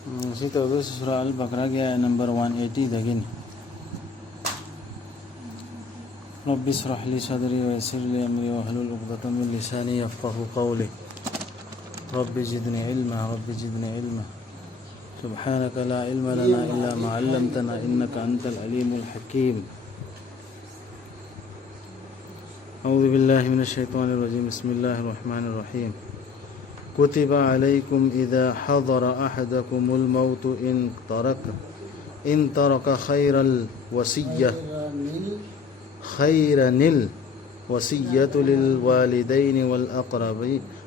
Sito surah Al-Baqarah gaya number 180 dagin. Rabbi israh li sadri wa yassir li amri wa hlul 'uqdatam min lisani yafqahu qawli. Rabbi zidni ilma, Rabbi zidni ilma. Subhanaka la ilma lana illa ma 'allamtana innaka antal alimul hakim. A'udzu billahi minasy syaithanir rajim. Bismillahirrahmanirrahim. كتب عليكم إذا حضر أحدكم الموت إن ترك خيرا الوصية للوالدين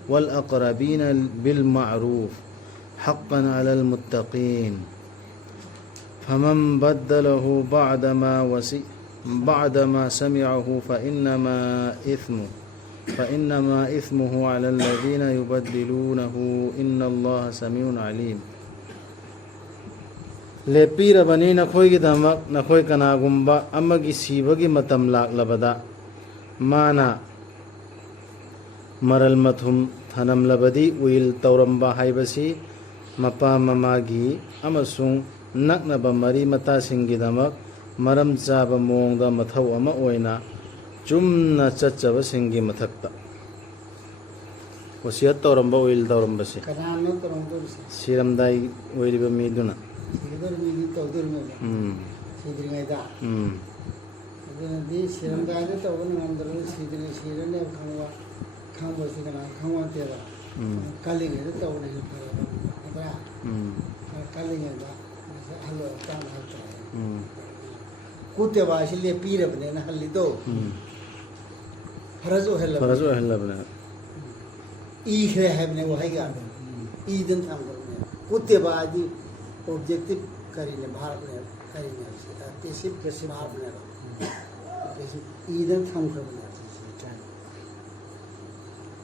والأقربين بالمعروف حقا على المتقين فمن بدله بعدما سمعه فإنما إثمه على الذين يبدلونه إن الله سميع عليم. Lepirabani nakhoi gidamak nakhoi kanagumba amagi sibagi matam laklabada mana maral mathum thanam labadi uil tauramba haibasi mapa mamagi amasung naknaba mari mata singidamak maram chaba mongda mathau ama oina Jumna cacaba singi mathakta wasiyat tawramba uil tawramba si siramdai uiliba miduna फरजो है बना ईखरे है बने वो है क्या Eden थाम करने कुत्ते बाजी ऑब्जेक्टिव करीने बाहर बने करीने पैसिव बाहर बने पैसिव ईदन थाम करने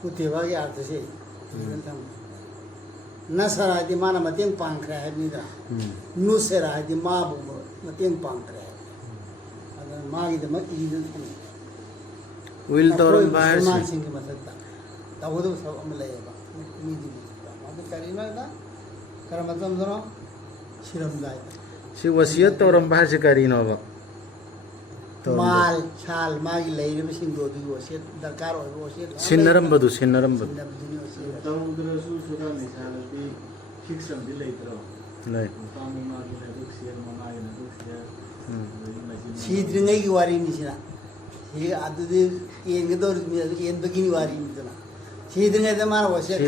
कुत्ते बाजी आते से ईदन थाम न सराय माना मतें पांख रहा है निदा नु से रहा है माँ बुम मतें पांख रहा है अगर माँ की दम ईदन थाम Will Toron Buyers Tawudu Malaya Midi Karina Karamatam Shiram Light. She was yet Toron Buyers Karinova Mal, Chal, Magi lady machine go to was it, the car was it. Sinarambu, Sinarambu. She didn't you are in Nishina. He added the end beginning war in the She didn't the man was here.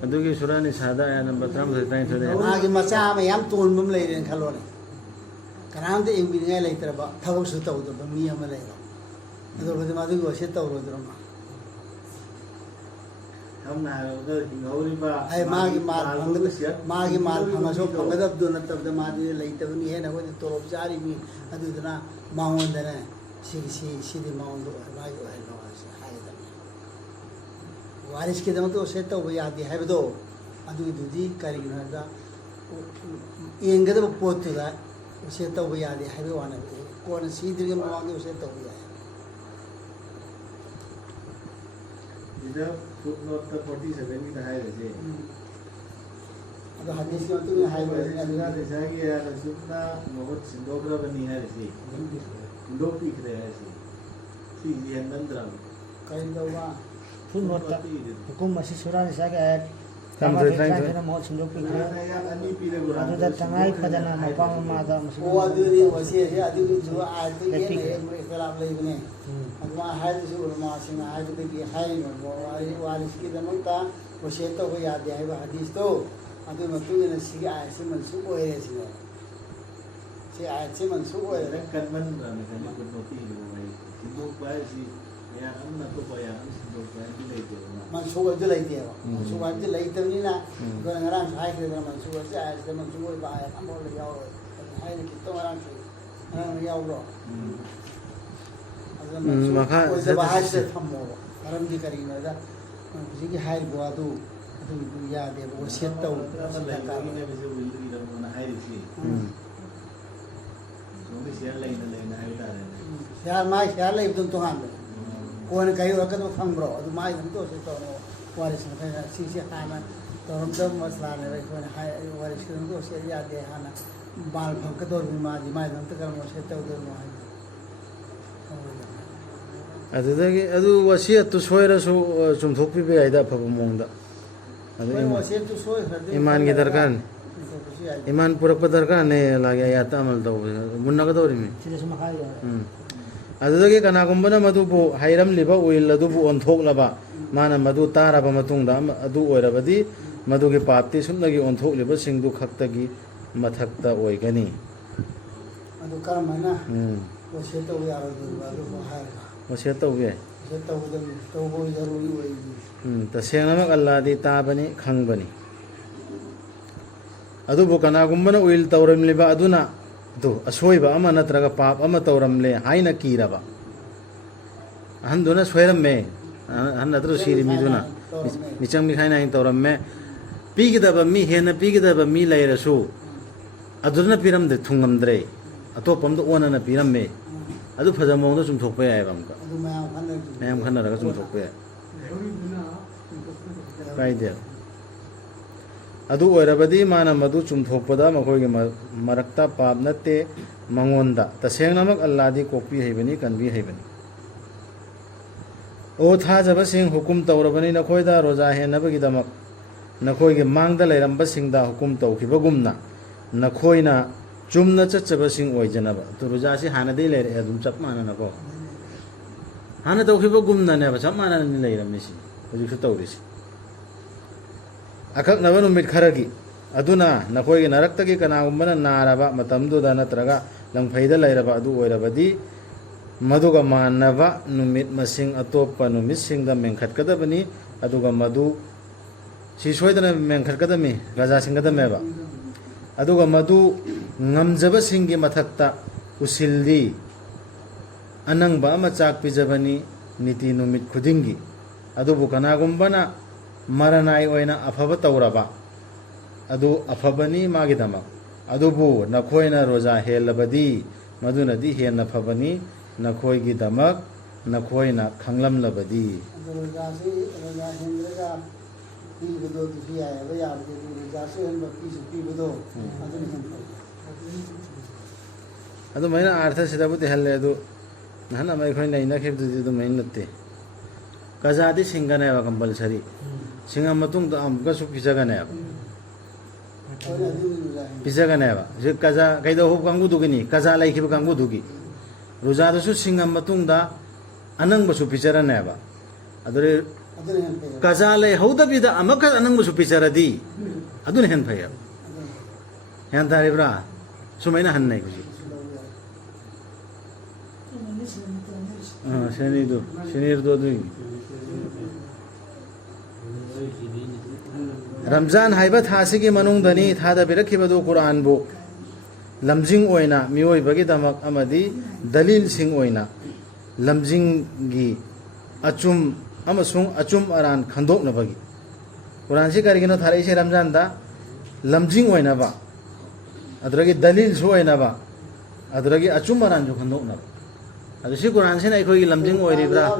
Aduki Suran is Hada and Batram is trying to the Masama Yam told them later in Kaloni. Karam the Engineer later about Tawasuta, the Mia Malaya. And over the mother was set over the Roma. I Magi Mal, Hamaso, Pangada, Donut of the Madi later when he had a way to observe me. I do the Mount and she the Mount of Mago. What is Kidamoto set over the Habdo? I do the Karina in get a port to that, set over the heavy one. Go and see the Mount set over. Footnote 47 with the high The Hadith not to high Supna Mohut Sindobra Bani Harisi. Dopi Krasi. See the Nandram. Kaindawa. Footnote Hukum masih surah saya kama kita mau sindok pikir ada datangai pada nama pang mada masih oh aduri wasi ya aduri jo adu ye ikhtilaf lai bne amma hal jo ulama sin adu ki hay waris ki damta wasi to ho yaad hai hadith to adu matu ne si ayat se mansub ho rahe si ayat se mansub ho rahe kan man misalnya footnote itu sindok bae si ya amna to ya sindok bae itu Mansuba ju lai dia Mansuba ju lai tu ni na ko ngarang hai ke Mansuba ju ai se Mansuba ba ai am bol yao hai ni kitto ngarang yao ro maka se ba hai se thammo karam di kari na da ji ki hai bo adu adu ya de bo set tau ka ne be will ri da na hai ri si so be share lai na hai ta re share mai share lai tu han ko ne kai ro ka to phang bro adu mai tu to se to ꯋꯥꯔꯤꯁꯤꯅ ꯑꯩꯈꯣꯏꯅ ꯁꯤꯁꯦ ꯍꯥꯟꯅ ꯇꯧꯔꯝꯗꯕ ꯃꯁꯂꯥꯅꯦꯕ ꯑꯩꯈꯣꯏꯅ ꯋꯥꯔꯤꯁ ꯀꯩꯅꯣꯗꯣ set ꯌꯥꯗꯦ ꯍꯥꯟꯅ ꯕꯥꯜ ꯐꯪꯒꯗꯧꯔꯤꯕꯅꯤ ꯃꯥꯗꯤ ꯃꯥꯏꯗꯃꯛꯇ ꯀꯔꯝꯕ set ꯇꯧꯗꯣꯏꯅꯣ ꯍꯥꯏꯕ ꯑꯗꯨꯗꯒꯤ ꯑꯗꯨ ꯋꯥꯁꯤꯌꯠꯇꯨ ꯁꯣꯏꯔꯁꯨ ꯆꯨꯝꯊꯣꯛꯄꯤꯕ ꯌꯥꯏꯗ ꯑꯐꯕ ꯃꯑꯣꯡꯗ ꯑꯗꯨ ꯋꯥꯁꯤꯌꯠꯇꯨ ꯁꯣꯏꯈ꯭ꯔꯗꯤ ꯏꯃꯥꯟꯒꯤ ꯗꯔꯀꯥꯔꯅꯤ iman purak darkar ne lagi ayat amal tau munna ka dori mi Sila sumakaya. adudagi kana gumbana madu bu hairam liba uil adu bu onthok laba mana madu taraba matungda adu oirabadi madu gi papti sumnagi onthok liba singdu khaktagi mathakta oigani adu karamana wasiya tau ya adu hai wasiya tau ye wasiya tau bo zaruri oigi ta sengna Allah di tabani khangbani adubu kana gumbana uil tauram liba aduna do asoiba ama natraga pap ama tauram le haina kiraba handuna soiram me han natru siri miduna michang mi khaina in tauram me pigidaba mi hena pigidaba mi lairasu aduna piram de thungamdre atopam do ona na piram me adu phajamong do sum thokpa yai bam ka adu mayam khanna raga sum thokpa yai kai de adu oirabadi mana madu chumthokpada makhoi gi marakta pap natte mangonda tasengnamak Allah di kokpi heibani kanbi heibani o tha jaba sing hukum tawrabani nakhoida roja henabagi damak nakhoi gi mangda leiramba singda hukum tawkhibagumna nakhoina chumna chachaba sing oijanaba to roja si hana dei leire adum chap mana na ko hana tawkhibagumna ne ba chap mana ni leiramisi hoji su tawrisi akak naba numit kharagi aduna nakhoi gi naraktagi kana umbana naraba matamdu da natraga langphaida lairaba adu oirabadi maduga manaba numit masing atoppa numit singda mengkhatkadabani aduga madu si soidana mengkhatkadami raja singgadameba aduga madu ngamjaba singi mathakta usildi anangba ama chak pijabani niti numit khudingi adubu kana gumbana maranai oina afaba tauraba adu afabani magidama adubu nakhoina roja helabadi maduna di henna fabani nakhoi gi damak nakhoina khanglam labadi roja hendraga pi budo di ya ya roja se hen pi budo adu maina artha sidabu de halle adu nana mai khoina ina khebdu du main natte kazadi singana wa compulsory singa matung da amga su pisagana ba je kaza kaida hob kangu dugini kaza lai khib kangu dugi roja da su singa matung da anang ba su pisarana ba adure kaza lai hoda bida amaka anang ba su pisaradi adun hen phaya yan tare bra sumaina han nai kuji senir do du Ramzan haiba thasigi manung dani thada birakibadu Quran bu lamjing oina mioi bagi damak amadi dalil sing oina lamjing gi achum amasung achum aran khandok na bagi Quran si karigino tharai se Ramzan da lamjing oina ba adragi dalil su oina ba adragi achum aran ju khandok na adu si Quran se nai khoi lamjing oiri bra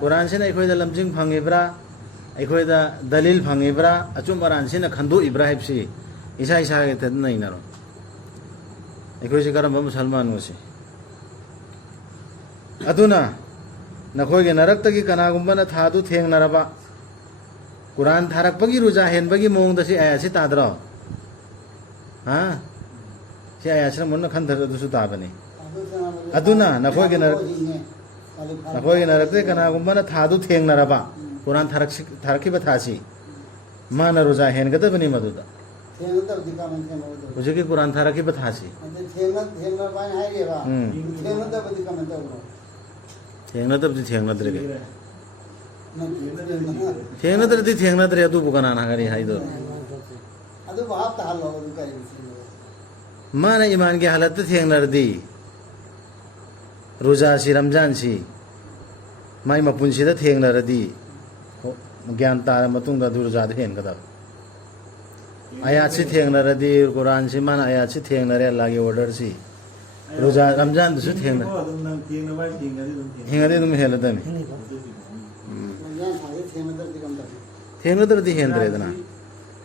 Quran se nai khoi da lamjing phangi bra aikoida dalil phangibra achum aran sina khandu ibrahim si isa isa ge tad nai naro aikoi si karam musalman mo si aduna nakhoi ge narak tagi kana gumbana thadu theng naraba Quran tharak pagi ruja hen bagi mong da si aya si tadro ha si aya sira mon khan thar du su ta bani aduna nakhoi ge narak te kana gumbana thadu theng naraba Quran tharaki bathasi mana roja hen gada bani maduda thengda dika man thengda ujeki Quran tharaki bathasi thengda bai hai ge ba thengda dika man thengna dre ge thengna dre adu bukana na gari haido adu bahap ta halo adu kai mana iman ge halat thengna di roja si Ramzan si mai mapun si da thengna di ज्ञान तारा मतुंग दा दुरजा दे हेन गदा आयात से थेंगना रदी कुरान से मान आयात से थेंगना रे अल्लाह के ऑर्डर से रोजा रमजान दसु थेंगना हेंगदे तुम हेल दमे ꯊꯦꯡꯅꯗ꯭ꯔꯗꯤ ꯀꯝ ꯇꯧ ꯊꯦꯡꯅꯗ꯭ꯔꯗꯤ ꯍꯦꯟꯗ꯭ꯔꯦꯗꯅ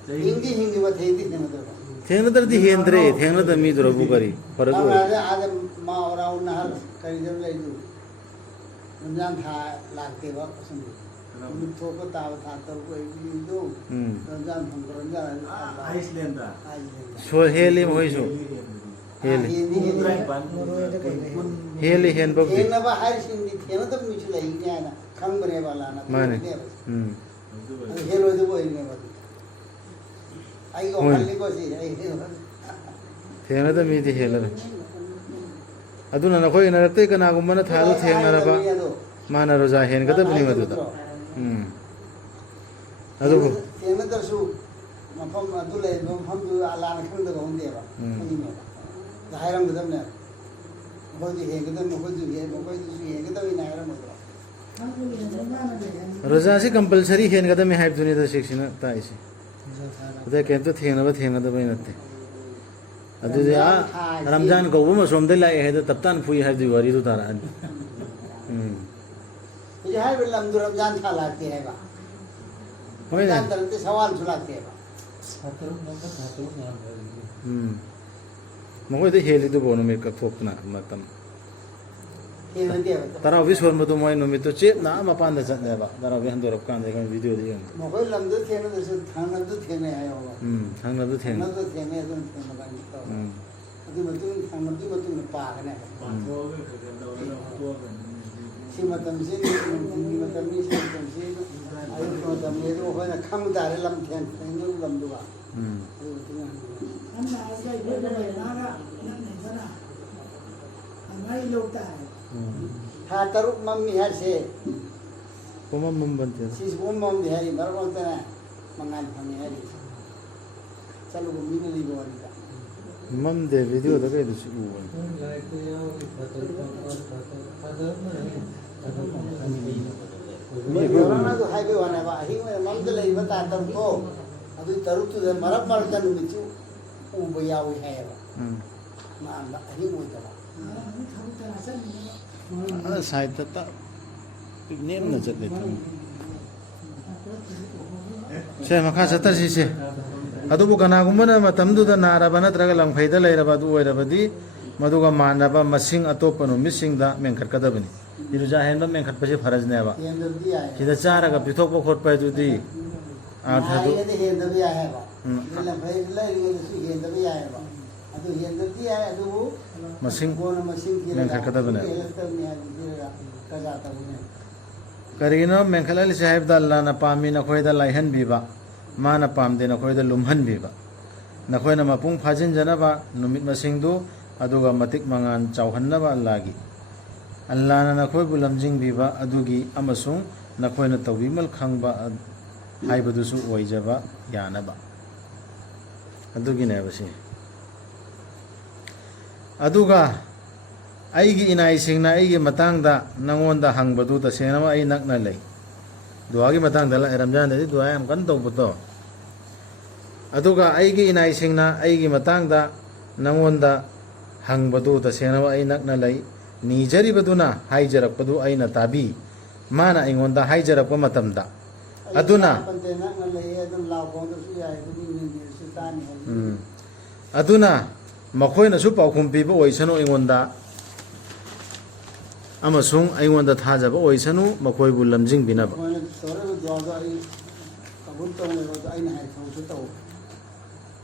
ಹಿಂಗಿವ ಥೈದಿ ಥೇನದ್ರ ꯊꯦꯡꯅꯗ꯭ꯔꯗꯤ ꯍꯦꯟꯗ꯭ꯔꯦ ꯊꯦꯡꯅꯗ ꯃꯤꯗꯨꯔꯕꯨ ꯀꯔꯤ ꯐꯔꯛ ꯑꯣꯏ ಆದ ಮಾ ಅವರ ನಹರ್ ಕೈದರು ಲೈದು ರಂಜಾನ್ ಥಾ ಲಾಗ್ತೇವ ಸುಮ್ಮನೆ ಥೋಪ ತಾವ ಥಾ ತರ್ಕು ಇದು ರಂಜಾನ್ ಫಂಕ ರಂಜಾನ್ ಐಸ್ಲ್ಯಾಂಡ್ ಸೋ ಹೇಲಿ ಹೋಯ್ಸು ಹೇಲಿ ಹೇಲಿ ಹೇನ್ ಬಗ್ಗೆ ಥೇನಬ ಹಾರಿಸಿಂದಿ ಥೇನದ ಮಿಚು ಲೈನ್ಯಾನ ಖಂಬನೆ ಬಾಲಾನ ಮಾನೆ ಅದು ಹೇಳೋದು ಬೋಯ್ನೆ ಬದು ಐಗೋ ಹಳ್ಳಿ ಕೋಸಿ ꯊꯦꯡꯅꯗ ꯃꯤꯗꯤ ꯍꯦꯜꯂꯔꯣꯏ ꯑꯗꯨꯅ ꯅꯈꯣꯏ ꯅꯔꯛꯇꯩ ꯀꯅꯥꯒꯨꯝꯕꯅ ꯊꯥꯗꯨ ꯊꯦꯡꯅꯔꯕ ꯃꯥꯅ ꯔꯣꯖꯥ ꯍꯦꯟꯒꯗꯕꯅꯤ ꯃꯗꯨꯗ ꯑꯗꯨꯕꯨ ꯊꯦꯡꯅꯗ꯭ꯔꯁꯨ ꯃꯐꯝ ꯑꯗꯨ ꯂꯩꯔꯤꯕ ꯃꯐꯝꯗꯨ ꯑꯜꯂꯥꯅ ꯈꯪꯗꯕ ꯈꯪꯗꯦꯕ ꯍꯥꯏꯔꯝꯒꯗꯕꯅꯦ ꯃꯈꯣꯏꯁꯨ ꯍꯦꯟꯒꯗꯕꯅꯤ ꯃꯈꯣꯏꯗꯨꯁꯨ ꯍꯦꯟꯒꯗꯕꯅꯤ ꯍꯥꯏꯔꯝꯒꯗ꯭ꯔꯣ ꯔꯣꯖꯥꯁꯤ ꯀꯝꯄꯜꯁꯔꯤ ꯍꯦꯟꯒꯗꯕꯅꯤ ꯍꯥꯏꯕꯗꯨꯅꯤꯗ ꯁꯤꯛꯁꯤꯅ ꯇꯥꯛꯏꯁꯦ ꯑꯗ ꯀꯩꯝꯇ ꯊꯦꯡꯅꯗꯕꯩ ꯅꯠꯇꯦ ꯑꯗꯨꯗꯤ ꯔꯝꯖꯥꯟ ꯀꯧꯕ ꯑꯁꯣꯝꯗꯩ ꯂꯥꯛꯑꯦ ꯍꯥꯏꯗ ꯇꯞꯇꯥꯅ ꯐꯨꯏ ꯍꯥꯏꯕꯗꯨꯒꯤ ꯋꯥꯔꯤꯗꯨ ꯇꯥꯔꯛꯑꯅꯤ ꯍꯧꯖꯤꯛ ꯍꯥꯏꯔꯤꯕ ꯂꯝꯗꯨ ꯔꯝꯖꯥꯟ ꯊꯥ ꯂꯥꯛꯇꯦ ꯍꯥꯏꯕ ꯔꯝꯖꯥꯟ ꯇꯔꯛꯇꯦ ꯁꯋꯥꯜꯁꯨ ꯂꯥꯛꯇꯦꯕ ꯃꯈꯣꯏꯗ ꯍꯦꯜꯂꯤꯗꯨꯕꯨ ꯅꯨꯃꯤꯠ ꯀꯛꯊꯣꯛꯇꯅ ꯃꯇꯝ ꯇꯔꯥꯎꯕꯤ ꯁꯣꯟꯕꯗꯨ ꯃꯣꯏ ꯅꯨꯃꯤꯠꯇꯨ ꯆꯦꯞꯅ ꯃꯄꯥꯟꯗ ꯆꯠꯅꯦꯕ ꯇꯔꯥꯎꯕꯤ ꯍꯟꯗꯣꯔꯛꯄ ꯀꯥꯟꯗ ꯑꯩꯈꯣꯏ ꯚꯤꯗꯤꯑꯣꯗ ꯌꯦꯡꯉꯦ ꯃꯈꯣꯏ ꯂꯝꯗꯨ ꯊꯦꯡꯅꯗꯁꯨ ꯊꯪꯅꯕꯗꯨ ꯊꯦꯡꯅꯩ ꯍꯥꯏꯌꯣꯕ ꯊꯪꯅꯕꯗꯨ ꯊꯦꯡꯅꯩ ꯊꯪꯅꯕꯗꯨ ꯊꯦꯡꯅꯩ ꯑꯗꯨꯝ ꯊꯦꯡꯅꯕꯅꯤ ꯇꯧ ꯑꯗꯨ ꯃꯇꯨꯡ ꯊꯪꯅꯕꯗꯨꯒꯤ ꯃꯇꯨꯡꯗ ꯄꯥꯒꯅꯦ ꯁꯤ ꯃꯇꯝꯁꯤ ꯅꯨꯡꯊꯤꯟꯒꯤ ꯃꯇꯝꯅꯤ ꯁꯤ ꯃꯇꯝꯁꯤ ꯑꯌꯨꯛꯀꯤ ꯃꯇꯝꯅꯤ ꯑꯗꯨ ꯑꯩꯈꯣꯏꯅ ꯈꯪꯕ ꯇꯥꯔꯦ ꯂꯝ ꯊꯦꯡꯅꯕ ꯂꯝꯗꯨꯒ ꯊꯥ ꯇꯔꯨꯛ ꯃꯝꯃꯤ ꯍꯥꯏꯁꯦ ꯁꯤꯁꯤ ꯃꯝꯃꯤ ꯍꯥꯏꯔꯤ ꯃꯔꯛ ꯃꯔꯛꯇꯅ ꯃꯉꯥꯜ ꯐꯪꯉꯤ ꯍꯥꯏꯔꯤ ꯆꯠꯂꯨꯕ ꯃꯤꯅ ꯂꯤꯕ ꯋꯥꯔꯤꯗ ꯃꯝꯗꯦ ꯚꯤꯗꯤꯑꯣꯗ ꯀꯩꯗꯁꯨ ꯎꯕꯅꯤ ꯑꯗꯨ ꯍꯥꯏꯕꯩ ꯋꯥꯅꯦꯕ ꯑꯍꯤꯡ ꯑꯣꯏꯅ ꯃꯝꯗ ꯂꯩꯕ ꯇꯥ ꯇꯔꯨꯛꯇꯣ ꯑꯗꯨꯒꯤ ꯇꯔꯨꯛꯇꯨꯗ ꯃꯔꯛ ꯃꯔꯛꯇ ꯅꯨꯃꯤꯠꯁꯨ ꯎꯕ ꯌꯥꯎꯏ ꯍꯥꯏꯌꯦꯕ ꯃꯥꯟꯕ ꯑꯍꯤꯡ ꯑꯣꯏꯗꯕ ꯁꯥꯏꯗꯇ ꯅꯦꯝꯅ ꯆꯠꯂꯦ ꯁꯦ ꯃꯈꯥ ꯆꯠꯊꯁꯤꯁꯦ ꯑꯗꯨꯕꯨ ꯀꯅꯥꯒꯨꯝꯕꯅ ꯃꯇꯝꯗꯨꯗ ꯅꯥꯔꯕ ꯅꯠꯇ꯭ꯔꯒ ꯂꯝꯈꯩꯗ ꯂꯩꯔꯕ ꯑꯗꯨ ꯑꯣꯏꯔꯕꯗꯤ ꯃꯗꯨꯒ ꯃꯥꯟꯅꯕ ꯃꯁꯤꯡ ꯑꯇꯣꯞꯄ ꯅꯨꯃꯤꯠꯁꯤꯡꯗ ꯃꯦꯟꯈꯠꯀꯗꯕꯅꯤ ꯏꯔꯨꯖꯥ ꯍꯦꯟꯕ ꯃꯦꯟꯈꯠꯄꯁꯤ ꯐꯔꯖꯅꯦꯕ ꯁꯤꯗ ꯆꯥꯔꯒ ꯄꯤꯊꯣꯛꯄ ꯈꯣꯠꯄ ꯍꯥꯏꯗꯨꯗꯤ ꯑꯥꯔꯊꯗꯨ ꯍꯦꯟꯗꯕ ꯌꯥꯏ ꯍꯥꯏꯕ ꯂꯝꯈꯩꯗ ꯂꯩꯔꯤꯉꯩꯗꯁꯨ ꯍꯦꯟꯗꯕ ꯌꯥꯏꯑꯕ ꯑꯗꯨ ꯍꯦꯟꯗꯕꯗꯤ ꯌꯥꯏ ꯑꯗꯨꯕꯨ ꯃꯁꯤꯡ ꯀꯣꯟꯅ ꯃꯁꯤꯡ ꯃꯦꯟꯈꯠꯀꯗꯕꯅꯦ ꯍꯦꯜꯂꯛꯇꯕꯅꯤ ꯍꯥꯏꯕ ꯀꯖꯥ ꯇꯧꯕꯅꯦ ꯀꯔꯤꯒꯤꯅꯣ ꯃꯦꯟꯈꯠꯍꯜꯂꯤꯁꯦ ꯍꯥꯏꯕꯗ ꯑꯜꯂꯥꯍꯅ ꯄꯥꯝꯃꯤ ꯅꯈꯣꯏꯗ ꯂꯥꯏꯍꯟꯕꯤꯕ ꯃꯥꯅ ꯄꯥꯝꯗꯦ ꯅꯈꯣꯏꯗ ꯂꯨꯝꯍꯟꯕꯤꯕ ꯅꯈꯣꯏꯅ ꯃꯄꯨꯡ ꯐꯥꯖꯤꯟꯖꯅꯕ ꯅꯨꯃꯤꯠ ꯃꯁꯤꯡꯗꯨ ꯑꯗꯨꯒ ꯃꯇꯤꯛ ꯃꯉꯥꯟ ꯆꯥꯎꯍꯟꯅꯕ ꯑꯜꯂꯥꯍꯒꯤ ꯑꯜꯂꯥꯍꯅ ꯅꯈꯣꯏꯕꯨ ꯂꯝꯖꯤꯡꯕꯤꯕ ꯑꯗꯨꯒꯤ ꯑꯃꯁꯨꯡ ꯅꯈꯣꯏꯅ ꯇꯧꯕꯤꯃꯜ ꯈꯪꯕ ꯍꯥꯏꯕꯗꯨꯁꯨ ꯑꯣꯏꯖꯕ ꯌꯥꯅꯕ ꯑꯗꯨꯒꯤꯅꯦꯕ ꯁꯤ ꯑꯗꯨꯒ ꯑꯩꯒꯤ ꯏꯅꯥꯏꯁꯤꯡꯅ ꯑꯩꯒꯤ ꯃꯇꯥꯡꯗ ꯅꯉꯣꯟꯗ ꯍꯪꯕꯗꯨ ꯇꯁꯦꯡꯅꯃꯛ ꯑꯩ ꯅꯛꯅ ꯂꯩ ꯗꯨꯋꯥꯒꯤ ꯃꯇꯥꯡꯗ ꯔꯝꯖꯥꯟꯗꯗꯤ ꯗꯨꯋꯥ ꯌꯥꯝ ꯀꯟꯅ ꯇꯧꯕꯗꯣ ꯑꯗꯨꯒ ꯑꯩꯒꯤ ꯏꯅꯥꯏꯁꯤꯡꯅ ꯑꯩꯒꯤ ꯃꯇꯥꯡꯗ ꯅꯉꯣꯟꯗ ꯍꯪꯕꯗꯨ ꯇꯁꯦꯡꯅꯃꯛ ꯑꯩ ꯅꯛꯅ ꯂꯩ ꯅꯤꯖꯔꯤꯕꯗꯨꯅ ꯍꯥꯏꯖꯔꯛꯄꯗꯨ ꯑꯩꯅ ꯇꯥꯕꯤ ꯃꯥꯅ ꯑꯩꯉꯣꯟꯗ ꯍꯥꯏꯖꯔꯛꯄ ꯃꯇꯝꯗ ꯑꯗꯨꯅ ꯑꯗꯨꯅ ꯃꯈꯣꯏꯅꯁꯨ ꯄꯥꯎꯈꯨꯝ ꯄꯤꯕ ꯑꯣꯏꯁꯅꯨ ꯑꯩꯉꯣꯟꯗ ꯑꯃꯁꯨꯡ ꯑꯩꯉꯣꯟꯗ ꯊꯥꯖꯕ ꯑꯣꯏꯁꯅꯨ ꯃꯈꯣꯏꯕꯨ ꯂꯝꯖꯤꯡꯕꯤꯅꯕ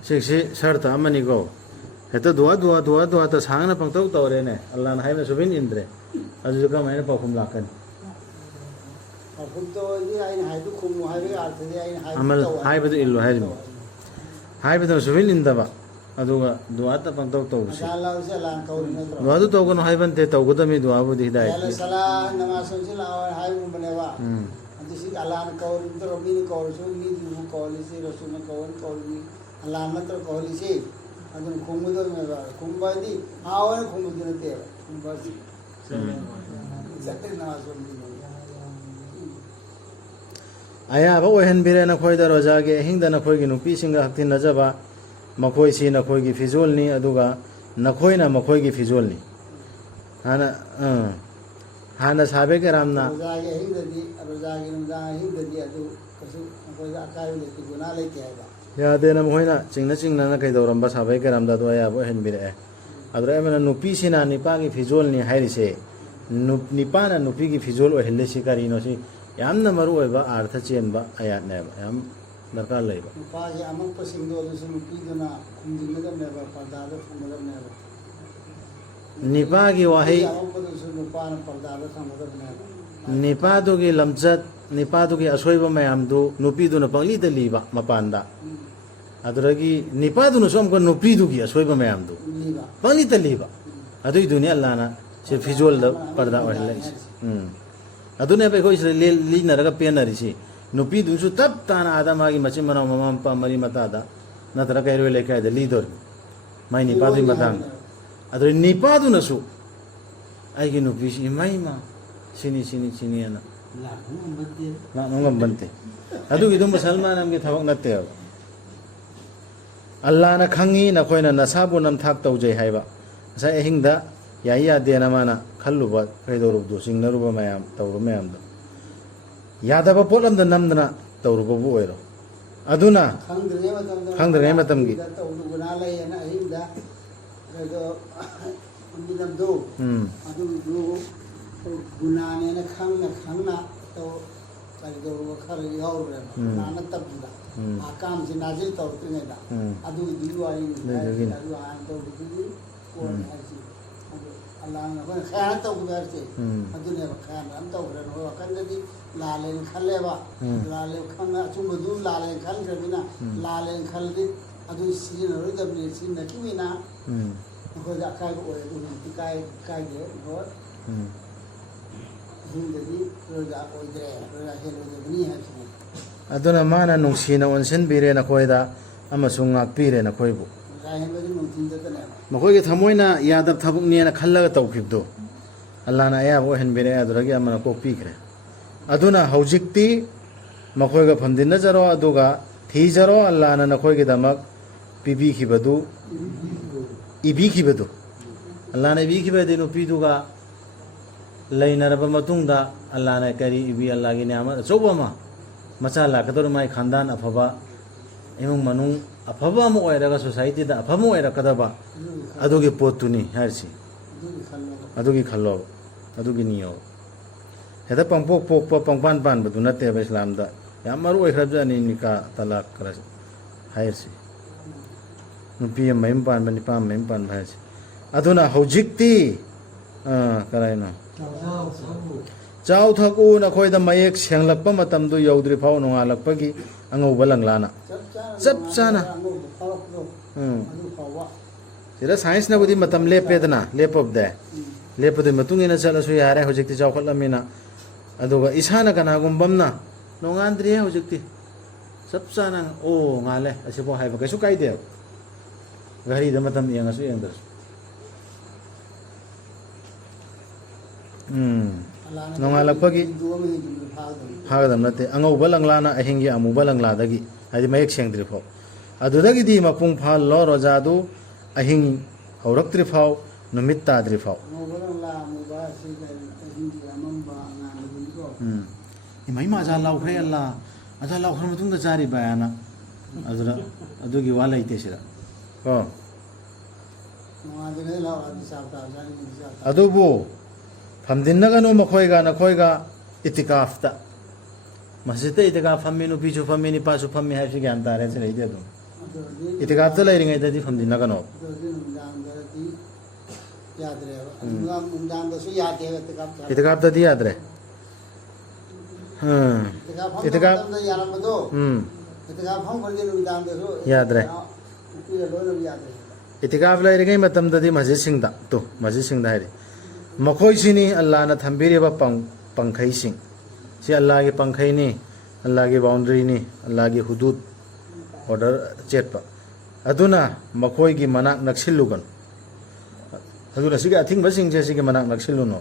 ꯁꯤꯁꯤ ꯁꯔꯇ ꯑꯃꯅꯤꯀꯣ ꯍꯦꯛꯇ ꯗꯨꯋꯥꯇ ꯁꯥꯡꯅ ꯄꯪꯇꯧ ꯇꯧꯔꯦꯅꯦ ꯑꯜꯂꯥꯍꯅ ꯍꯥꯏꯕꯅ ꯁꯨꯕꯤꯟ ꯏꯟꯗ꯭ꯔꯦ ꯑꯗꯨꯁꯨ ꯀꯃꯥꯏꯅ ꯄꯥꯎꯈꯨꯝ ꯂꯥꯛꯀꯅꯤ ꯑꯃꯜ ꯍꯥꯏꯕꯗꯨ ꯏꯜꯂꯨ ꯍꯥꯏꯔꯤꯕ ꯍꯥꯏꯕꯗꯨꯅ ꯁꯨꯕꯤꯟ ꯏꯟꯗꯕ ꯑꯗꯨꯒ ꯗꯨꯋꯥꯇ ꯄꯪꯇꯧ ꯇꯧꯕꯁꯤ ꯗꯨꯋꯥꯗꯨ ꯇꯧꯒꯅꯨ ꯍꯥꯏꯕ ꯅꯠꯇꯦ ꯇꯧꯒꯗꯕꯅꯤ ꯗꯨꯋꯥꯕꯨꯗꯤ ꯍꯤꯗꯥꯌꯠ ꯑꯌꯥꯕ ꯑꯣꯏꯍꯟꯕꯤꯔꯦ ꯅꯈꯣꯏꯗ ꯔꯣꯖꯥꯒꯤ ꯑꯍꯤꯡꯗ ꯅꯈꯣꯏꯒꯤ ꯅꯨꯄꯤꯁꯤꯡꯒ ꯍꯛꯊꯦꯡꯅꯖꯕ ꯃꯈꯣꯏꯁꯤ ꯅꯈꯣꯏꯒꯤ ꯐꯤꯖꯣꯜꯅꯤ ꯑꯗꯨꯒ ꯅꯈꯣꯏꯅ ꯃꯈꯣꯏꯒꯤ ꯐꯤꯖꯣꯜꯅꯤ ꯍꯥꯟꯅ ꯁꯥꯕꯦ ꯀꯔꯥꯝꯅ ꯔꯣꯖꯥꯒꯤ ꯑꯍꯤꯡꯗꯗꯤ ꯔꯣꯖꯥꯒꯤ ꯅꯨꯡꯗꯥꯡ ꯑꯍꯤꯡꯗꯗꯤ ꯑꯗꯨ ꯀꯩꯁꯨ ꯑꯩꯈꯣꯏꯗ ꯑꯀꯥꯏꯕ ꯂꯩꯇꯦ ꯒꯨꯅꯥ ꯂꯩꯇꯦ ꯍꯥꯏꯕ ꯌꯥꯗꯦꯅ ꯃꯈꯣꯏꯅ ꯆꯤꯡꯅ ꯀꯩꯗꯧꯔꯝꯕ ꯁꯥꯕꯩ ꯀꯔꯥꯝꯗ ꯑꯗꯨ ꯑꯌꯥꯕ ꯑꯣꯏꯍꯟꯕꯤꯔꯛꯑꯦ ꯑꯗꯨꯗ ꯑꯩꯅ ꯅꯨꯄꯤꯁꯤꯅ ꯅꯤꯄꯥꯒꯤ ꯐꯤꯖꯣꯜꯅꯤ ꯍꯥꯏꯔꯤꯁꯦ ꯅꯤꯄꯥꯅ ꯅꯨꯄꯤꯒꯤ ꯐꯤꯖꯣꯜ ꯑꯣꯏꯍꯜꯂꯤꯁꯤ ꯀꯔꯤꯅꯣ ꯁꯤ ꯌꯥꯝꯅ ꯃꯔꯨ ꯑꯣꯏꯕ ꯑꯥꯔꯊ ꯆꯦꯟꯕ ꯑꯌꯥꯠꯅꯦꯕ ꯌꯥꯝ ꯗꯔꯀꯥꯔ ꯂꯩꯕ ꯅꯨꯄꯥꯒꯤ ꯑꯃꯛꯄꯁꯤꯡꯗꯣ ꯑꯗꯨꯁꯨ ꯅꯨꯄꯤꯗꯨꯅ ꯈꯨꯝꯖꯤꯟꯒꯗꯕꯅꯦꯕ ꯄꯔꯗꯥꯗ ꯊꯝꯒꯗꯕꯅꯦꯕ ꯅꯤꯄꯥꯒꯤ ꯋꯥꯍꯩ ꯑꯃꯛꯄꯗꯨꯁꯨ ꯅꯨꯄꯥꯅ ꯄꯔꯗꯥꯗ ꯊꯝꯒꯗꯕꯅꯦꯕ ꯅꯤꯄꯥꯗꯨꯒꯤ ꯂꯝꯆꯠ ꯅꯤꯄꯥꯗꯨꯒꯤ ꯑꯁꯣꯏꯕ ꯃꯌꯥꯝꯗꯨ ꯅꯨꯄꯤꯗꯨꯅ ꯄꯪꯂꯤꯗ ꯂꯤꯕ ꯃꯄꯥꯟꯗ ꯑꯗꯨꯗꯒꯤ ꯅꯤꯄꯥꯗꯨꯅꯁꯨ ꯑꯃꯨꯛꯀ ꯅꯨꯄꯤꯗꯨꯒꯤ ꯑꯁꯣꯏꯕ ꯃꯌꯥꯝꯗꯨ ꯂꯤꯕ ꯄꯪꯂꯤꯗ ꯂꯤꯕ ꯑꯗꯨꯏꯗꯨꯅꯤ ꯑꯜꯂꯥꯍꯅ ꯁꯤ ꯐꯤꯖꯣꯜꯗ ꯄꯔꯗꯥ ꯑꯣꯏꯍꯜꯂꯛꯏꯁꯤ ꯑꯗꯨꯅꯦꯕ ꯑꯩꯈꯣꯏ ꯁꯤꯗ ꯂꯤꯅꯔꯒ ꯄꯦꯟꯅꯔꯤꯁꯤ ꯅꯨꯄꯤꯗꯨꯁꯨ ꯇꯞ ꯇꯥꯅ ꯑꯥꯗ ꯃꯥꯒꯤ ꯃꯆꯤꯟ ꯃꯅꯥꯎ ꯃꯃꯥ ꯃꯄꯥ ꯃꯔꯤ ꯃꯇꯥꯗ ꯅꯠꯇ꯭ꯔꯒ ꯀꯩꯔꯣꯏ ꯂꯩꯀꯥꯏꯗ ꯂꯤꯗꯣꯔꯤ ꯃꯥꯏ ꯅꯤꯄꯥꯗꯨꯒꯤ ꯃꯇꯥꯡꯗ ꯑꯗꯨꯗꯩ ꯅꯤꯄꯥꯗꯨꯅꯁꯨ ꯑꯩꯒꯤ ꯅꯨꯄꯤꯁꯤ ꯏꯃꯥ ꯁꯤꯅꯤ ꯑꯅ ꯂꯥꯛꯅ ꯉꯝꯕꯟꯇꯦ ꯑꯗꯨꯒꯤꯗꯨ ꯃꯨꯁꯜꯃꯥꯟ ꯑꯃꯒꯤ ꯊꯕꯛ ꯅꯠꯇꯦꯕ ꯑꯜꯂꯥꯍꯅ ꯈꯪꯉꯤ ꯅꯈꯣꯏꯅ ꯅꯁꯥꯕꯨ ꯅꯝꯊꯥꯛ ꯇꯧꯖꯩ ꯍꯥꯏꯕ ꯉꯁꯥꯏ ꯑꯍꯤꯡꯗ ꯌꯥꯏ ꯌꯥꯗꯦꯅ ꯃꯥꯅ ꯈꯜꯂꯨꯕ ꯀꯩꯗꯧꯔꯨꯕꯗꯣ ꯆꯤꯡꯅꯔꯨꯕ ꯃꯌꯥꯝ ꯇꯧꯔꯨꯕ ꯃꯌꯥꯝꯗꯣ ꯌꯥꯗꯕ ꯄꯣꯠ ꯑꯃꯗ ꯅꯝꯗꯅ ꯇꯧꯔꯨꯕꯕꯨ ꯑꯣꯏꯔో ꯑꯗꯨꯅ ꯈꯪꯗ꯭ꯔꯤꯉꯩ ꯃꯇꯝꯒꯤ ꯒꯨꯅꯥ ꯂꯩꯌꯦꯅ ꯑꯍꯤꯡꯗ ꯀꯩꯗꯣ ꯅꯨꯃꯤꯠꯗꯣ ꯑꯗꯨꯗꯨ ꯒꯨꯅꯥꯅꯦꯅ ꯈꯪꯅ ꯀꯩꯗꯧꯕ ꯈꯔ ꯌꯥꯎꯔꯨꯔꯦꯕ ꯒꯨꯅꯥ ꯅꯠꯇꯕꯤꯗ ꯑꯀꯥꯝꯁꯤ ꯅꯥꯖꯤꯜ ꯇꯧꯔꯛꯇ꯭ꯔꯤꯉꯩꯗ ꯑꯗꯨꯒꯤꯗꯨꯒꯤ ꯋꯥꯔꯤꯅꯤ ꯑꯗꯨ ꯍꯥꯟꯅ ꯇꯧꯕꯗꯨꯗꯤ ꯀꯣꯟꯅ ꯍꯥꯏꯁꯤ ꯑꯗꯨ ꯑꯜꯂꯥꯍꯅ ꯑꯩꯈꯣꯏꯅ ꯈꯌꯥꯅ ꯇꯧꯕꯗ ꯍꯥꯏꯔꯁꯦ ꯑꯗꯨꯅꯦꯕ ꯈꯌꯥꯅ ꯑꯃ ꯇꯧꯈ꯭ꯔꯦ ꯅꯈꯣꯏ ꯋꯥꯈꯜꯗꯗꯤ ꯂꯥꯜꯂꯦꯅ ꯈꯜꯂꯦꯕ ꯂꯥꯜꯂꯦ ꯈꯪꯉ ꯑꯆꯨꯝꯕꯗꯨ ꯂꯥꯜꯂꯦꯅ ꯈꯟꯈ꯭ꯔꯕꯅꯤ나 ꯂꯥꯜꯂꯦꯅ ꯈꯜꯂꯗꯤ ꯑꯗꯨ ꯁꯤꯖꯤꯟꯅꯔꯣꯏꯗꯕꯅꯤ ꯁꯤꯖꯤꯟꯅꯈꯤꯕꯅꯤꯅ ꯑꯩꯈꯣꯏꯗ ꯑꯀꯥꯏꯕ ꯑꯣꯏ ꯑꯗꯨ ꯍꯧꯖꯤꯛꯇꯤ ꯀꯥꯏꯗꯦ ꯍꯣꯏ ꯑꯍꯤꯡꯗꯗꯤ ꯔꯣꯖꯥ ꯑꯣꯏꯗ꯭ꯔꯦ ꯔꯣꯖꯥ ꯍꯦꯜꯂꯣꯏꯗꯕꯅꯤ ꯍꯥꯏꯕꯁꯤꯅꯤ ꯑꯗꯨꯅ ꯃꯥꯅ ꯅꯨꯡꯁꯤꯅ ꯑꯣꯟꯁꯤꯟꯕꯤꯔꯦ ꯅꯈꯣꯏꯗ ꯑꯃꯁꯨꯡ ꯉꯥꯛꯄꯤꯔꯦ ꯅꯈꯣꯏꯕꯨ ꯔꯣꯖꯥ ꯍꯦꯟꯕꯗꯤ ꯅꯨꯡꯊꯤꯟꯗꯇꯅꯦꯕ ꯃꯈꯣꯏꯒꯤ ꯊꯃꯣꯏꯅ ꯌꯥꯗꯕ ꯊꯕꯛꯅꯦꯅ ꯈꯜꯂꯒ ꯇꯧꯈꯤꯕꯗꯣ ꯑꯜꯂꯥꯍꯅ ꯑꯌꯥꯕ ꯑꯣꯏꯍꯟꯕꯤꯔꯛꯑꯦ ꯑꯗꯨꯗꯒꯤ ꯑꯃꯅ ꯀꯣꯛꯄꯤꯈ꯭ꯔꯦ ꯑꯗꯨꯅ ꯍꯧꯖꯤꯛꯇꯤ ꯃꯈꯣꯏꯒ ꯐꯝꯗꯤꯟꯅꯖꯔꯣ ꯑꯗꯨꯒ ꯊꯤꯖꯔꯣ ꯑꯜꯂꯥꯍꯅ ꯅꯈꯣꯏꯒꯤꯗꯃꯛ ꯄꯤꯕꯤꯈꯤꯕꯗꯨ ꯏꯕꯤꯈꯤꯕꯗꯨ ꯑꯜꯂꯥꯍꯅ ꯏꯕꯤꯈꯤꯕꯗꯤ ꯅꯨꯄꯤꯗꯨꯒ ꯂꯩꯅꯔꯕ ꯃꯇꯨꯡꯗ ꯑꯜꯂꯥꯍꯅ ꯀꯔꯤ ꯏꯕꯤ ꯑꯜꯂꯥꯍꯒꯤ ꯅꯤꯌꯥꯃꯠ ꯑꯆꯧꯕ ꯑꯃ ꯃꯆꯥ ꯂꯥꯛꯀꯗꯧꯔꯤ ꯃꯥꯏ ꯈꯥꯟꯗꯥꯟ ꯑꯐꯕ ꯏꯃꯨꯡ ꯃꯅꯨꯡ ꯑꯐꯕ ꯑꯃ ꯑꯣꯏꯔꯒ ꯁꯣꯁꯥꯏꯇꯤꯗ ꯑꯐꯕ ꯑꯣꯏꯔꯛꯀꯗꯕ ꯑꯗꯨꯒꯤ ꯄꯣꯠꯇꯨꯅꯤ ꯍꯥꯏꯔꯤꯁꯤ ꯑꯗꯨꯒꯤ ꯈꯜꯂꯣꯕ ꯑꯗꯨꯒꯤ ꯅꯤꯌꯣꯕ ꯍꯦꯛꯇ ꯄꯪꯄꯣꯛ ꯄꯣꯛꯄ ꯄꯪꯄꯥꯟ ꯄꯥꯟꯕꯗꯨ ꯅꯠꯇꯦꯕ ꯏꯁꯂꯥꯝꯗ ꯌꯥꯝ ꯃꯔꯨ ꯑꯣꯏꯈ꯭ꯔꯕꯖꯥꯠꯅꯤ ꯅꯤꯀꯥ ꯇꯂꯥꯛ ꯈꯔ ꯍꯥꯏꯔꯤꯁꯤ ꯅꯨꯄꯤ ꯑꯃ ꯃꯌꯨꯝ ꯄꯥꯟꯕ ꯅꯤꯄꯥ ꯑꯃ ꯃꯌꯨꯝ ꯄꯥꯟꯕ ꯍꯥꯏꯔꯤꯁꯤ ꯑꯗꯨꯅ ꯍꯧꯖꯤꯛꯇꯤ ꯀꯔꯥꯏꯅꯣ ꯆꯥꯎ ꯊꯛꯎ ꯅꯈꯣꯏꯗ ꯃꯌꯦꯛ ꯁꯦꯡꯂꯛꯄ ꯃꯇꯝꯗꯨ ꯌꯧꯗ꯭ꯔꯤ ꯐꯥꯎ ꯅꯣꯡꯉꯥꯜꯂꯛꯄꯒꯤ ꯑꯉꯧꯕ ꯂꯪꯂꯥꯅ ꯆꯞ ꯆꯥꯅ ꯁꯤꯗ ꯁꯥꯏꯟꯁꯅꯕꯨꯗꯤ ꯃꯇꯝ ꯂꯦꯞꯄꯦꯗꯅ ꯂꯦꯞꯄꯕꯗꯦ ꯂꯦꯞꯄꯗꯨꯒꯤ ꯃꯇꯨꯡ ꯏꯟꯅ ꯆꯠꯂꯁꯨ ꯌꯥꯔꯦ ꯍꯧꯖꯤꯛꯇꯤ ꯆꯥꯎꯈꯠꯂꯝꯃꯤꯅ ꯑꯗꯨꯒ ꯏꯁꯥꯅ ꯀꯅꯥꯒꯨꯝꯕ ꯑꯃꯅ ꯅꯣꯡꯉꯥꯟꯗ꯭ꯔꯤꯌꯦ ꯍꯧꯖꯤꯛꯇꯤ ꯆꯞ ꯆꯥꯅ ꯑꯣ ꯉꯥꯜꯂꯦ ꯑꯁꯤꯐꯥꯎ ꯍꯥꯏꯕ ꯀꯩꯁꯨ ꯀꯥꯏꯗꯦꯕ ꯘꯔꯤꯗ ꯃꯇꯝ ꯌꯦꯡꯉꯁꯨ ꯌꯦꯡꯗ꯭ꯔꯁꯨ ꯅꯣꯡꯉꯥꯜꯂꯛꯄꯒꯤ ꯐꯥꯒꯗꯕ ꯅꯠꯇꯦ ꯑꯉꯧꯕ ꯂꯪꯂꯥꯅ ꯑꯍꯤꯡꯒꯤ ꯑꯃꯨꯕ ꯂꯪꯂꯥꯗꯒꯤ ꯍꯥꯏꯗꯤ ꯃꯌꯦꯛ ꯁꯦꯡꯗ꯭ꯔꯤ ꯐꯥꯎ ꯑꯗꯨꯗꯒꯤꯗꯤ ꯃꯄꯨꯡ ꯐꯥꯍꯜꯂꯣ ꯔꯣꯖꯥꯗꯨ ꯑꯍꯤꯡ ꯍꯧꯔꯛꯇ꯭ꯔꯤ ꯐꯥꯎ ꯅꯨꯃꯤꯠ ꯇꯥꯗ꯭ꯔꯤ ꯐꯥꯎ ꯏꯃꯩ ꯑꯖꯥ ꯂꯥꯎꯈ꯭ꯔꯦ ꯑꯜꯂꯥ ꯑꯖꯥ ꯂꯥꯎꯈ꯭ꯔ ꯃꯇꯨꯡꯗ ꯆꯥꯔꯤꯕ ꯍꯥꯏꯅ ꯑꯗꯨꯗ ꯑꯗꯨꯒꯤ ꯋꯥ ꯂꯩꯇꯦ ꯁꯤꯗ ꯀꯣ ꯑꯗꯨꯕꯨ ꯐꯝꯗꯤꯟꯅꯒꯅꯨ ꯃꯈꯣꯏꯒ ꯅꯈꯣꯏꯒ ꯏꯇꯤꯀꯥꯐꯇ ꯃꯁꯖꯤꯗꯇ ꯏꯇꯤꯀꯥꯐ ꯐꯝꯃꯤ ꯅꯨꯄꯤꯁꯨ ꯐꯝꯃꯤ ꯅꯤꯄꯥꯁꯨ ꯐꯝꯃꯤ ꯍꯥꯏꯕꯁꯤ ꯒ꯭ꯌꯥꯟ ꯇꯥꯔꯦ ꯁꯤꯗꯩꯗꯤ ꯑꯗꯨꯝ ꯏꯇꯤꯀꯥꯐꯇ ꯂꯩꯔꯤꯉꯩꯗꯗꯤ ꯐꯝꯗꯤꯟꯅꯒꯅꯣ ꯏꯇꯤꯀꯥꯐꯇꯗꯤ ꯌꯥꯗ꯭ꯔꯦ ꯌꯥꯗ꯭ꯔꯦ ꯏꯇꯤꯀꯥꯐ ꯂꯩꯔꯤꯉꯩ ꯃꯇꯝꯗꯗꯤ ꯃꯁꯖꯤꯗꯁꯤꯡꯗ ꯍꯥꯏꯔꯤ ꯃꯈꯣꯏꯁꯤꯅꯤ ꯑꯜꯂꯥꯍꯅ ꯊꯝꯕꯤꯔꯤꯕ ꯄꯪꯈꯩꯁꯤꯡ ꯁꯤ ꯑꯜꯂꯥꯍꯒꯤ ꯄꯪꯈꯩꯅꯤ ꯑꯜꯂꯥꯍꯒꯤ ꯕꯥꯎꯟꯗꯔꯤꯅꯤ ꯑꯜꯂꯥꯍꯒꯤ ꯍꯨꯗꯨꯠ ꯑꯣꯔꯗꯔ ꯆꯦꯠꯄ ꯑꯗꯨꯅ ꯃꯈꯣꯏꯒꯤ ꯃꯅꯥꯛ ꯅꯛꯁꯤꯜꯂꯨꯒꯅꯨ ꯑꯗꯨꯅ ꯁꯤꯒꯤ ꯑꯊꯤꯡꯕꯁꯤꯡꯁꯦ ꯁꯤꯒꯤ ꯃꯅꯥꯛ ꯅꯛꯁꯤꯜꯂꯨꯅꯨ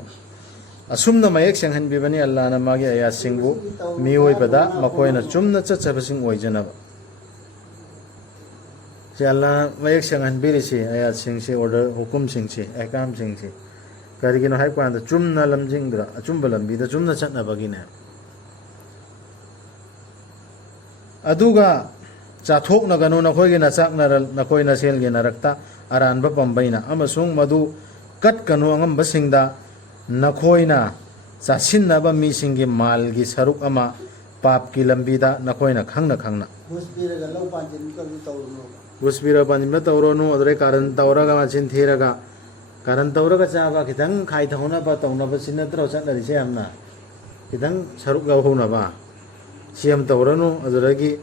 ꯑꯁꯨꯝꯅ ꯃꯌꯦꯛ ꯁꯦꯡꯍꯟꯕꯤꯕꯅꯤ ꯑꯜꯂꯥꯍꯅ ꯃꯥꯒꯤ ꯑꯌꯥꯠꯁꯤꯡꯕꯨ ꯃꯤꯑꯣꯏꯕꯗ ꯃꯈꯣꯏꯅ ꯆꯨꯝꯅ ꯆꯠꯆꯕꯁꯤꯡ ꯑꯣꯏꯖꯅꯕ ꯁꯤ ꯑꯜꯂꯥꯍꯅ ꯃꯌꯦꯛ ꯁꯦꯡꯍꯟꯕꯤꯔꯤꯁꯤ ꯑꯌꯥꯠꯁꯤꯡꯁꯤ ꯑꯣꯔꯗꯔ ꯍꯨꯀꯨꯝꯁꯤꯡꯁꯤ ꯑꯍꯀꯥꯝꯁꯤꯡꯁꯤ ꯀꯔꯤꯒꯤꯅꯣ ꯍꯥꯏꯕ ꯀꯥꯟꯗ ꯆꯨꯝꯅ ꯂꯝꯖꯤꯡꯗ ꯑꯆꯨꯝꯕ ꯂꯝꯕꯤꯗ ꯆꯨꯝꯅ ꯆꯠꯅꯕꯒꯤꯅꯦ ꯑꯗꯨꯒ ꯆꯥꯊꯣꯛꯅꯒꯅꯨ ꯅꯈꯣꯏꯒꯤ ꯅꯈꯣꯏ ꯅꯁꯦꯜꯒꯤ ꯅꯔꯛꯇ ꯑꯔꯥꯟꯕ ꯄꯥꯝꯕꯩꯅ ꯑꯃꯁꯨꯡ ꯃꯗꯨ ꯀꯠꯀꯅꯨ ꯑꯉꯝꯕꯁꯤꯡꯗ ꯅꯈꯣꯏꯅ ꯆꯥꯁꯤꯟꯅꯕ ꯃꯤꯁꯤꯡꯒꯤ ꯃꯥꯜꯒꯤ ꯁꯔꯨꯛ ꯑꯃ ꯄꯥꯞꯀꯤ ꯂꯝꯕꯤꯗ ꯅꯈꯣꯏꯅ ꯈꯪꯅ ꯒꯨꯁꯄꯤꯔ ꯄꯥꯟꯖꯤꯟꯕ ꯇꯧꯔꯣꯅꯨ ꯑꯗꯨꯗꯩ ꯀꯥꯔꯟ ꯇꯧꯔꯒ ꯃꯆꯤꯟ ꯊꯤꯔꯒ ꯀꯥꯔꯟ ꯇꯧꯔꯒ ꯆꯥꯕ ꯈꯤꯇꯪ ꯈꯥꯏꯊꯍꯧꯅꯕ ꯇꯧꯅꯕꯁꯤ ꯅꯠꯇ꯭ꯔꯣ ꯆꯠꯅꯔꯤꯁꯦ ꯌꯥꯝꯅ ꯈꯤꯇꯪ ꯁꯔꯨꯛ ꯌꯥꯎꯍꯧꯅꯕ ꯁꯤ ꯌꯥꯝ ꯇꯧꯔꯅꯨ ꯑꯗꯨꯗꯒꯤ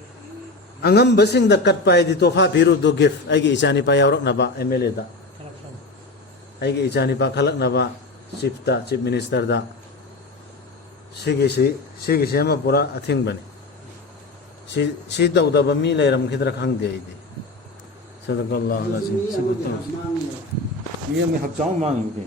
ꯑꯉꯝꯕꯁꯤꯡꯗ ꯀꯠꯄ ꯍꯥꯏꯗꯤ ꯇꯣꯐꯥ ꯄꯤꯔꯨꯗꯣ ꯒꯤꯐ ꯑꯩꯒꯤ ꯏꯆꯥꯅꯤꯄꯥ ꯌꯥꯎꯔꯛꯅꯕ MLAꯗ ꯑꯩꯒꯤ ꯏꯆꯥꯅꯤꯄꯥ ꯈꯜꯂꯛꯅꯕ ꯆꯤꯐ ꯃꯤꯅꯤꯁꯇꯔꯗ ꯁꯤꯒꯤꯁꯤ ꯑꯃ ꯄꯨꯔꯥ ꯑꯊꯤꯡꯕꯅꯤ ꯁꯤ ꯇꯧꯗꯕ ꯃꯤ ꯂꯩꯔꯝꯈꯤꯗ꯭ꯔꯥ ꯈꯪꯗꯦ ꯑꯩꯗꯤ ꯁꯗꯀꯜꯂꯥꯍꯨ ꯑꯜ-ꯑꯖꯤꯝ ꯃꯤ ꯑꯃꯒꯤ ꯍꯛꯆꯥꯡ ꯃꯥꯡꯉꯤꯕ